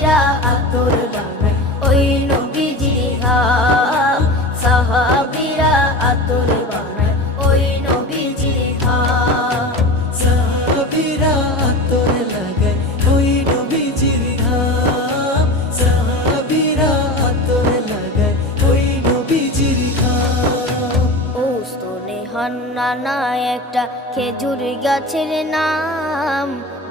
সাহাবীরা আতর বানায় ওই নবীজির ঘাম, সাহাবীরা আতর বানায় ওই নবীজির ঘাম। সাহাবীরা আতর লাগায় ওই নবীজির ঘাম, সাহাবীরা আতর লাগায় ওই নবীজির ঘাম। স্তনে হান্নানা একটা খেজুর গাছের নাম,